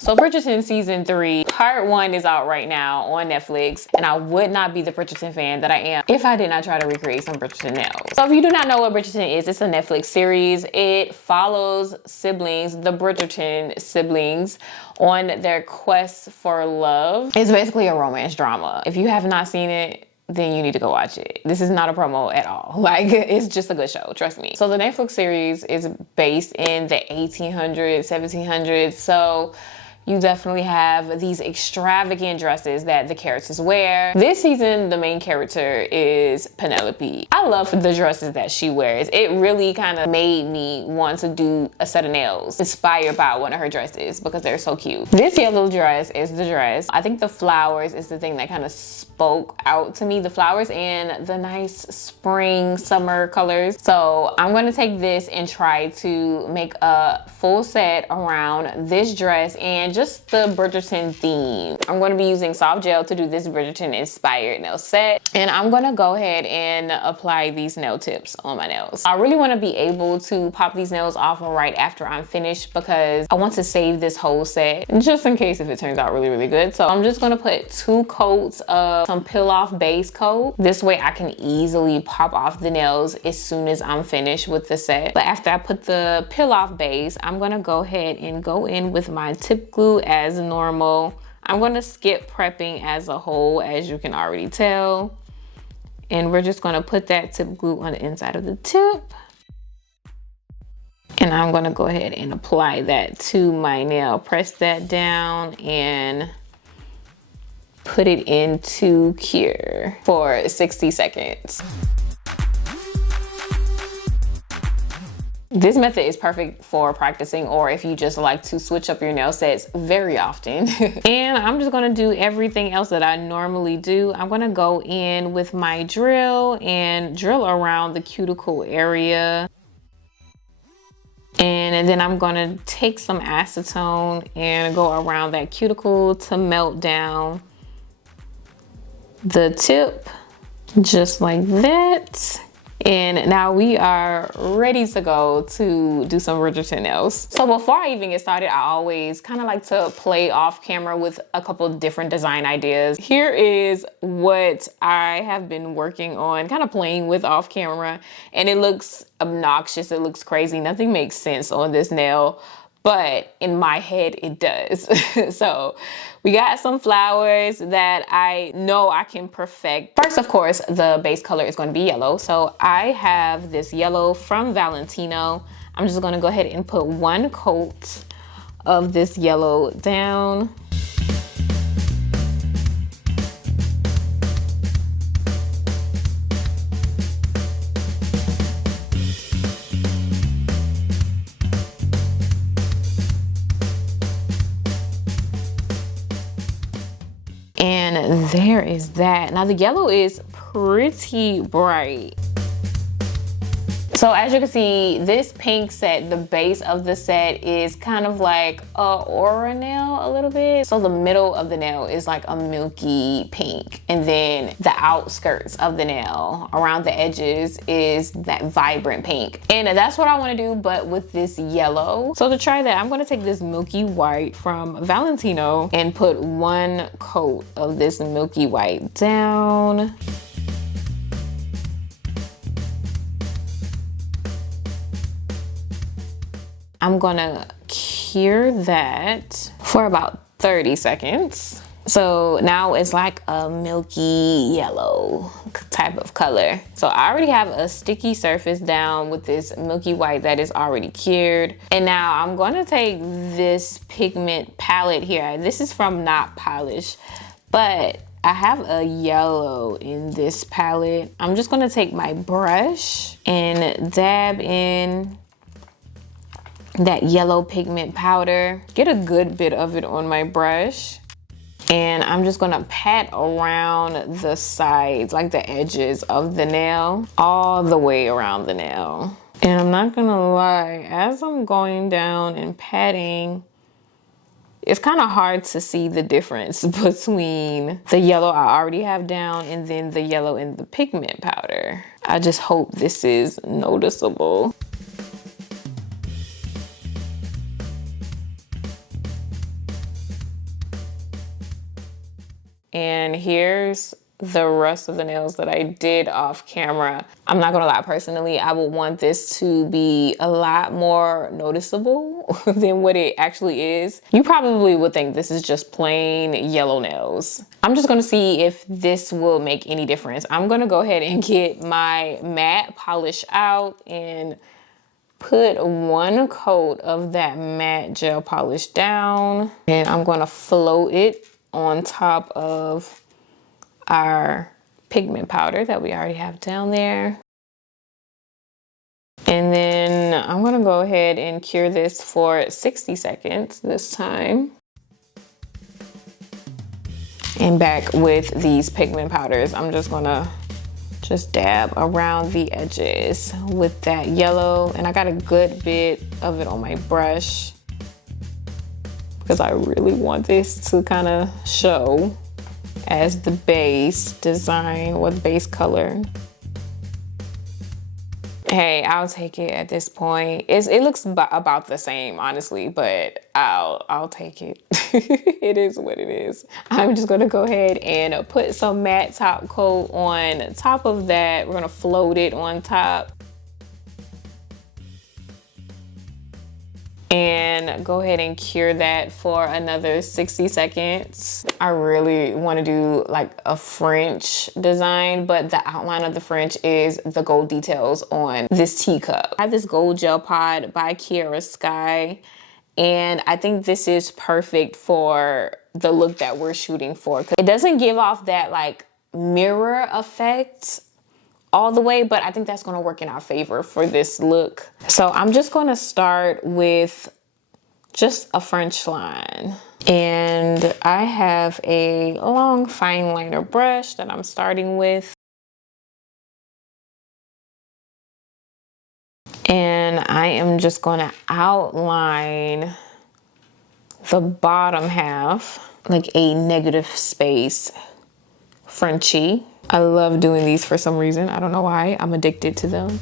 So Bridgerton season 3, part 1 is out right now on Netflix, and I would not be the Bridgerton fan that I am if I did not try to recreate some Bridgerton nails. So if you do not know what Bridgerton is, it's a Netflix series. It follows siblings, the Bridgerton siblings, on their quest for love. It's basically a romance drama. If you have not seen it, then you need to go watch it. This is not a promo at all. Like, it's just a good show, trust me. So the Netflix series is based in the 1800s, 1700s. So you definitely have these extravagant dresses that the characters wear. This season, the main character is Penelope. I love the dresses that she wears. It really kind of made me want to do a set of nails inspired by one of her dresses because they're so cute. This yellow dress is the dress. I think the flowers is the thing that kind of spoke out to me. The flowers and the nice spring, summer colors. So I'm gonna take this and try to make a full set around this dress and just the Bridgerton theme. I'm going to be using soft gel to do this Bridgerton inspired nail set. And I'm going to go ahead and apply these nail tips on my nails. I really want to be able to pop these nails off right after I'm finished because I want to save this whole set just in case if it turns out really, really good. So I'm just going to put 2 coats of some peel off base coat. This way I can easily pop off the nails as soon as I'm finished with the set. But after I put the peel off base, I'm going to go ahead and go in with my tip glue as normal. I'm going to skip prepping as a whole, as you can already tell. And we're just going to put that tip glue on the inside of the tip. And I'm going to go ahead and apply that to my nail. Press that down and put it into cure for 60 seconds. This method is perfect for practicing or if you just like to switch up your nail sets very often. And I'm just gonna do everything else that I normally do. I'm gonna go in with my drill and drill around the cuticle area. And then I'm gonna take some acetone and go around that cuticle to melt down the tip, just like that. And now we are ready to go to do some Bridgerton nails. So before I even get started, I always kind of like to play off camera with a couple different design ideas. Here is what I have been working on, kind of playing with off camera, and it looks obnoxious, it looks crazy. Nothing makes sense on this nail, but in my head it does. So we got some flowers that I know I can perfect. First, of course, the base color is going to be yellow. So I have this yellow from Valentino. I'm just going to go ahead and put 1 coat of this yellow down. And there is that. Now the yellow is pretty bright. So as you can see, this pink set, the base of the set is kind of like a aura nail a little bit. So the middle of the nail is like a milky pink. And then the outskirts of the nail around the edges is that vibrant pink. And that's what I want to do, but with this yellow. So to try that, I'm going to take this milky white from Valentino and put 1 coat of this milky white down. I'm gonna cure that for about 30 seconds. So now it's like a milky yellow type of color. So I already have a sticky surface down with this milky white that is already cured. And now I'm gonna take this pigment palette here. This is from Not Polish, but I have a yellow in this palette. I'm just gonna take my brush and dab in that yellow pigment powder. Get a good bit of it on my brush. And I'm just gonna pat around the sides, like the edges of the nail, all the way around the nail. And I'm not gonna lie, as I'm going down and patting, it's kind of hard to see the difference between the yellow I already have down and then the yellow in the pigment powder. I just hope this is noticeable. And here's the rest of the nails that I did off camera. I'm not gonna lie, personally, I would want this to be a lot more noticeable than what it actually is. You probably would think this is just plain yellow nails. I'm just gonna see if this will make any difference. I'm gonna go ahead and get my matte polish out and put one coat of that matte gel polish down. And I'm gonna float it on top of our pigment powder that we already have down there. And then I'm gonna go ahead and cure this for 60 seconds this time. And back with these pigment powders, I'm just gonna dab around the edges with that yellow. And I got a good bit of it on my brush because I really want this to kind of show as the base design or the base color. Hey, I'll take it at this point. It looks about the same, honestly, but I'll take it. It is what it is. I'm just gonna go ahead and put some matte top coat on top of that. We're gonna float it on top. And go ahead and cure that for another 60 seconds. I really want to do like a French design, but the outline of the French is the gold details on this teacup. I have this gold gel pod by Kiara Sky, and I think this is perfect for the look that we're shooting for. It doesn't give off that like mirror effect all the way, but I think that's gonna work in our favor for this look. So I'm just gonna start with just a French line. And I have a long fine liner brush that I'm starting with. And I am just gonna outline the bottom half, like a negative space Frenchie. I love doing these for some reason. I don't know why. I'm addicted to them.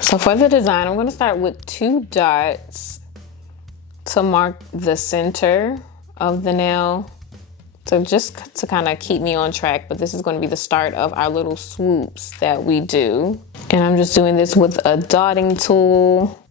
So for the design, I'm gonna start with 2 dots to mark the center of the nail. So just to kind of keep me on track, but this is going to be the start of our little swoops that we do. And I'm just doing this with a dotting tool.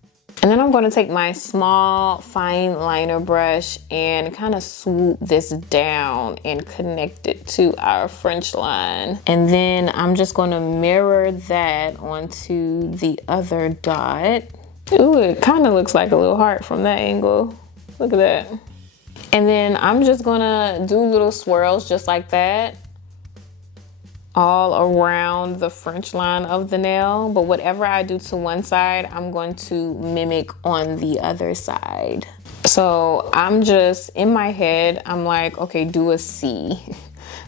And then I'm going to take my small fine liner brush and kind of swoop this down and connect it to our French line. And then I'm just going to mirror that onto the other dot. Ooh, it kind of looks like a little heart from that angle. Look at that. And then I'm just gonna do little swirls just like that all around the French line of the nail. But whatever I do to one side, I'm going to mimic on the other side. So I'm just, in my head, I'm like, okay, do a C.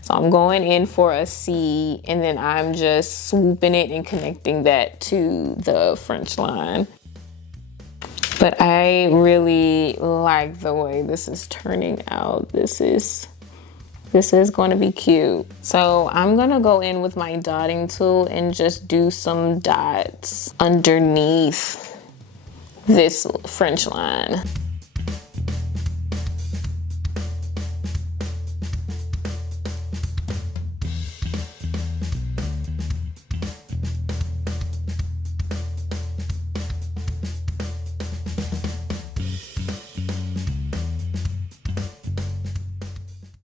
So I'm going in for a C, and then I'm just swooping it and connecting that to the French line. But I really like the way this is turning out. This is going to be cute. So I'm going to go in with my dotting tool and just do some dots underneath this French line.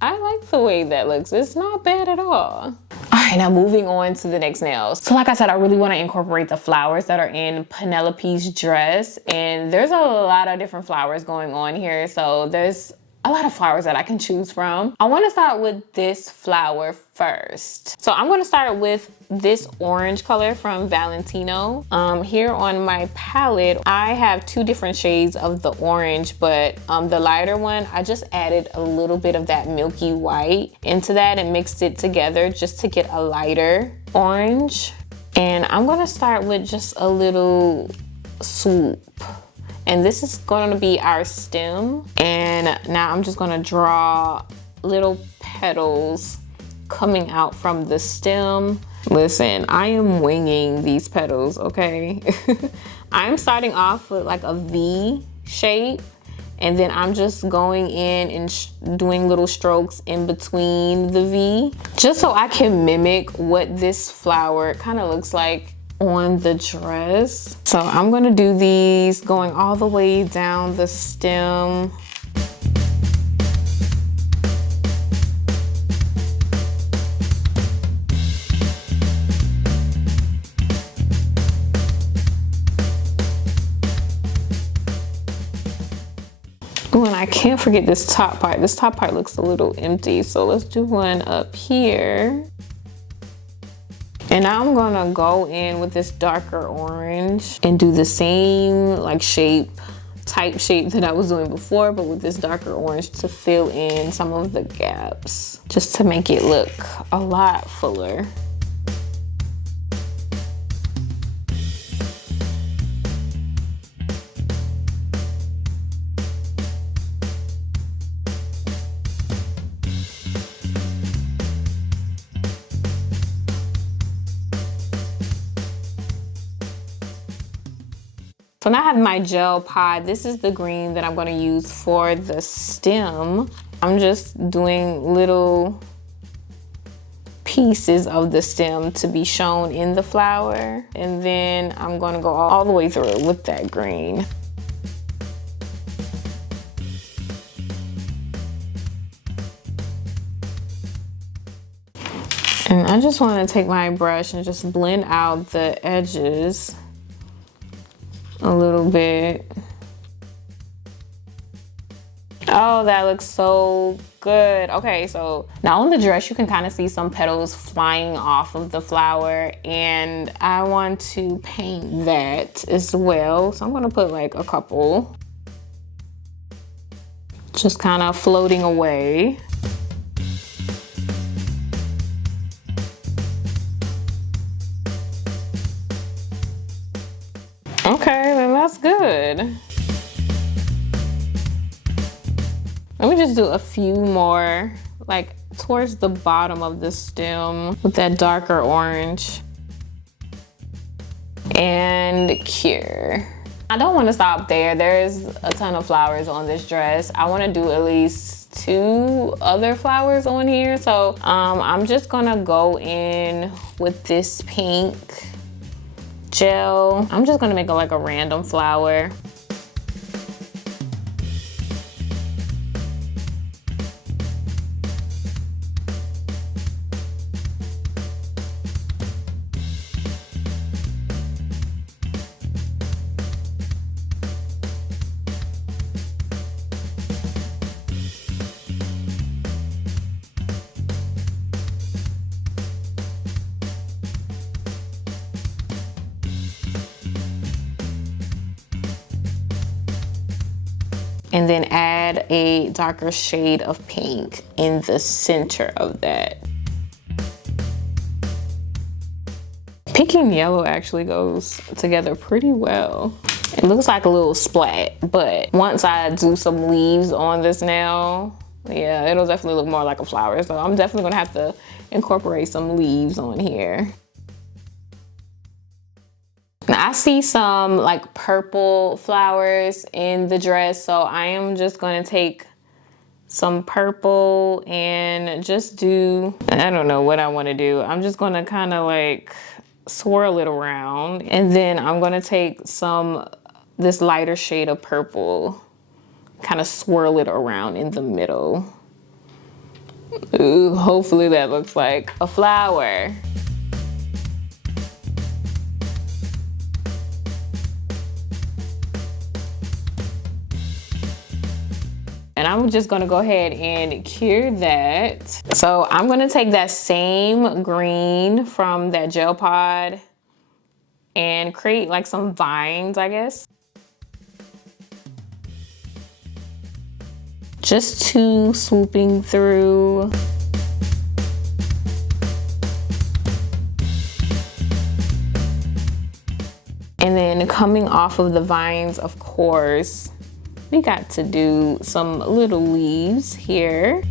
I like the way that looks. It's not bad at all. All right, now moving on to the next nails. So like I said, I really want to incorporate the flowers that are in Penelope's dress. And there's a lot of different flowers going on here. So there's a lot of flowers that I can choose from. I want to start with this flower first. So I'm going to start with this orange color from Valentino. Here on my palette, I have 2 different shades of the orange, but the lighter one, I just added a little bit of that milky white into that and mixed it together just to get a lighter orange. And I'm going to start with just a little swoop. And this is going to be our stem. And now I'm just going to draw little petals coming out from the stem. Listen, I am winging these petals, okay? I'm starting off with like a V shape, and then I'm just going in and doing little strokes in between the V, just so I can mimic what this flower kind of looks like on the dress. So I'm gonna do these going all the way down the stem. Oh, and I can't forget this top part. This top part looks a little empty, so let's do one up here. And now I'm gonna go in with this darker orange and do the same like type shape that I was doing before, but with this darker orange to fill in some of the gaps, just to make it look a lot fuller. So now I have my gel pod. This is the green that I'm gonna use for the stem. I'm just doing little pieces of the stem to be shown in the flower. And then I'm gonna go all the way through with that green. And I just wanna take my brush and just blend out the edges a little bit. Oh, that looks so good. Okay, so now on the dress, you can kind of see some petals flying off of the flower, and I want to paint that as well. So I'm gonna put like a couple, just kind of floating away. Okay, then that's good. Let me just do a few more, like towards the bottom of the stem with that darker orange. And cure. I don't want to stop there. There's a ton of flowers on this dress. I want to do at least 2 other flowers on here. So I'm just gonna go in with this pink gel. I'm just gonna make like a random flower. And then add a darker shade of pink in the center of that. Pink and yellow actually goes together pretty well. It looks like a little splat, but once I do some leaves on this nail, yeah, it'll definitely look more like a flower. So I'm definitely gonna have to incorporate some leaves on here. Now I see some like purple flowers in the dress, so I am just gonna take some purple and just do, I don't know what I wanna do. I'm just gonna kind of like swirl it around, and then I'm gonna take this lighter shade of purple, kind of swirl it around in the middle. Ooh, hopefully that looks like a flower. And I'm just gonna go ahead and cure that. So I'm gonna take that same green from that gel pod and create like some vines, I guess. Just 2 swooping through. And then coming off of the vines, of course, we got to do some little leaves here.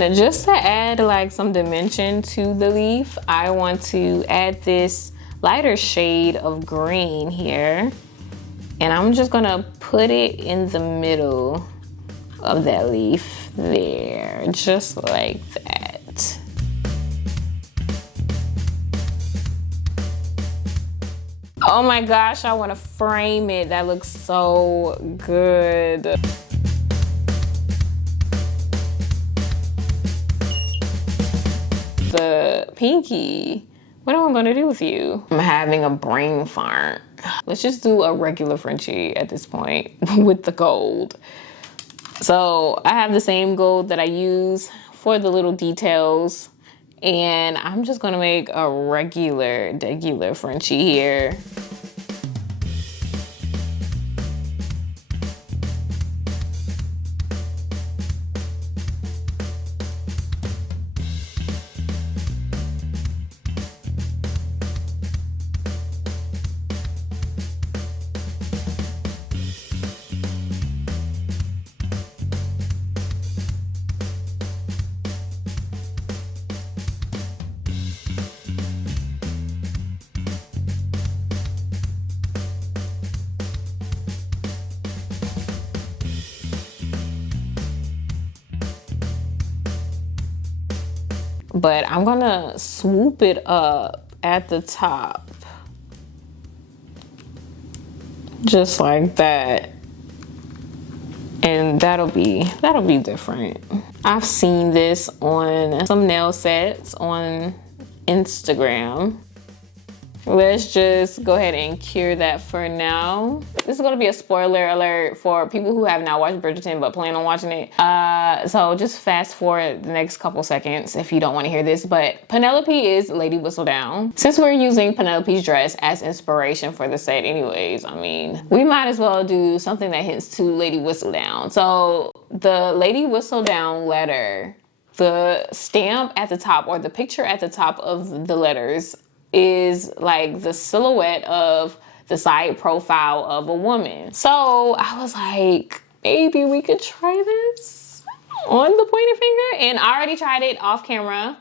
And just to add like some dimension to the leaf, I want to add this lighter shade of green here. And I'm just gonna put it in the middle of that leaf there, just like that. Oh my gosh, I wanna frame it. That looks so good. The pinky, what am I gonna do with you? I'm having a brain fart. Let's just do a regular Frenchie at this point with the gold. So I have the same gold that I use for the little details, and I'm just gonna make a regular Frenchie here. But I'm gonna swoop it up at the top. Just like that. And that'll be different. I've seen this on some nail sets on Instagram. Let's just go ahead and cure that for now. This is gonna be a spoiler alert for people who have not watched Bridgerton but plan on watching it. So just fast forward the next couple seconds if you don't wanna hear this, but Penelope is Lady Whistledown. Since we're using Penelope's dress as inspiration for the set anyways, I mean, we might as well do something that hints to Lady Whistledown. So the Lady Whistledown letter, the stamp at the top or the picture at the top of the letters is like the silhouette of the side profile of a woman. So I was like, maybe we could try this on the pointer finger. And I already tried it off camera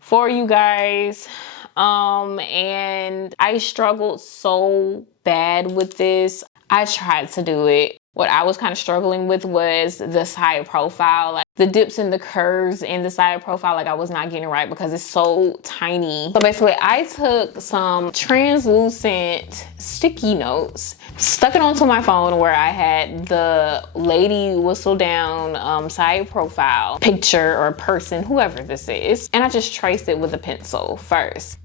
for you guys. And I struggled so bad with this. I tried to do it. What I was kind of struggling with was the side profile, like the dips and the curves in the side profile. Like I was not getting it right because it's so tiny. So basically I took some translucent sticky notes, stuck it onto my phone where I had the Lady Whistledown side profile picture or person, whoever this is. And I just traced it with a pencil first.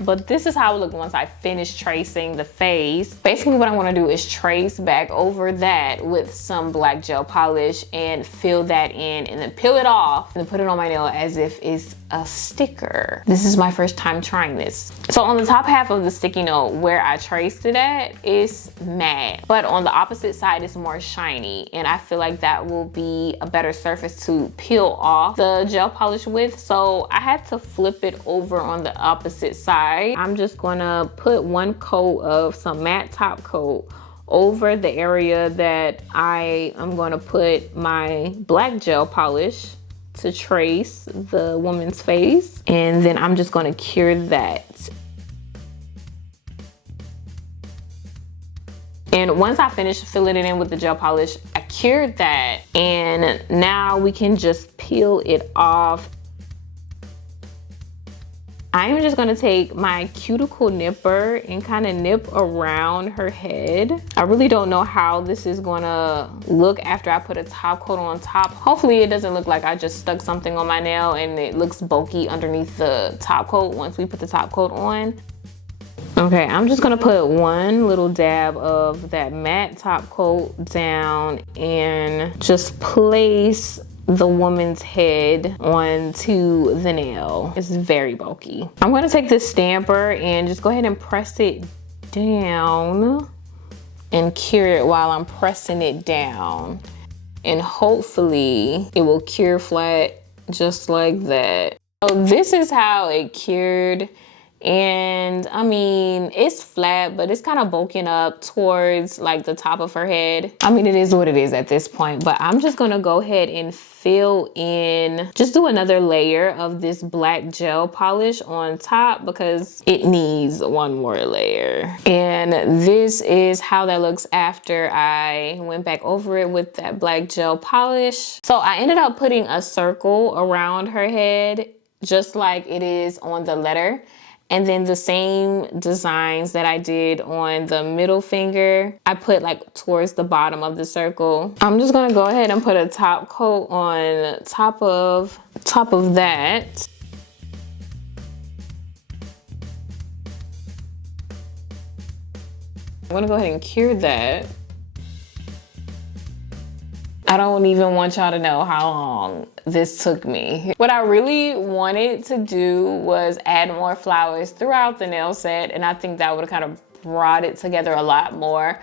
But this is how it looked once I finished tracing the face. Basically what I want to do is trace back over that with some black gel polish and fill that in and then peel it off and then put it on my nail as if it's a sticker. This is my first time trying this. So on the top half of the sticky note where I traced it at, it's matte. But on the opposite side, it's more shiny. And I feel like that will be a better surface to peel off the gel polish with. So I had to flip it over on the opposite side. I'm just gonna put one coat of some matte top coat over the area that I am gonna put my black gel polish to trace the woman's face. And then I'm just gonna cure that. And once I finished filling it in with the gel polish, I cured that. And now we can just peel it off. I'm just gonna take my cuticle nipper and kind of nip around her head. I really don't know how this is gonna look after I put a top coat on top. Hopefully it doesn't look like I just stuck something on my nail and it looks bulky underneath the top coat once we put the top coat on. Okay, I'm just gonna put one little dab of that matte top coat down and just place the woman's head onto the nail. It's very bulky. I'm gonna take this stamper and just go ahead and press it down and cure it while I'm pressing it down. And hopefully it will cure flat just like that. So this is how it cured. And I mean, it's flat, but it's kind of bulking up towards like the top of her head. I mean, it is what it is at this point, but I'm just gonna go ahead and fill in, just do another layer of this black gel polish on top because it needs one more layer. And this is how that looks after I went back over it with that black gel polish. So I ended up putting a circle around her head, just like it is on the letter. And then the same designs that I did on the middle finger, I put like towards the bottom of the circle. I'm just gonna go ahead and put a top coat on top of that. I'm gonna go ahead and cure that. I don't even want y'all to know how long this took me. What I really wanted to do was add more flowers throughout the nail set, and I think that would have kind of brought it together a lot more.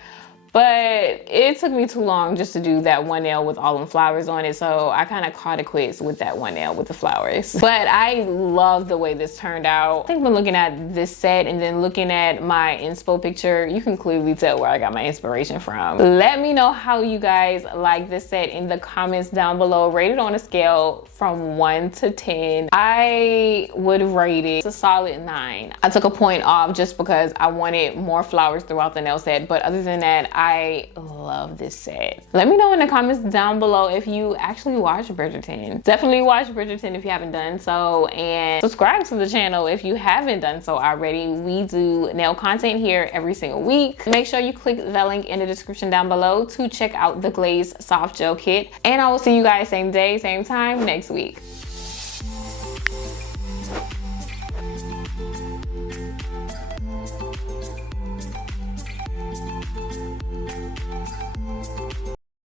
But it took me too long just to do that one nail with all them flowers on it, so I kind of caught it quits with that one nail with the flowers. But I love the way this turned out. I think when looking at this set and then looking at my inspo picture, you can clearly tell where I got my inspiration from. Let me know how you guys like this set in the comments down below. Rate it on a scale from 1 to 10. I would rate it a solid 9. I took a point off just because I wanted more flowers throughout the nail set, but other than that, I love this set. Let me know in the comments down below if you actually watch Bridgerton. Definitely watch Bridgerton if you haven't done so, and subscribe to the channel if you haven't done so already. We do nail content here every single week. Make sure you click the link in the description down below to check out the Glazed soft gel kit, and I will see you guys same day, same time next week.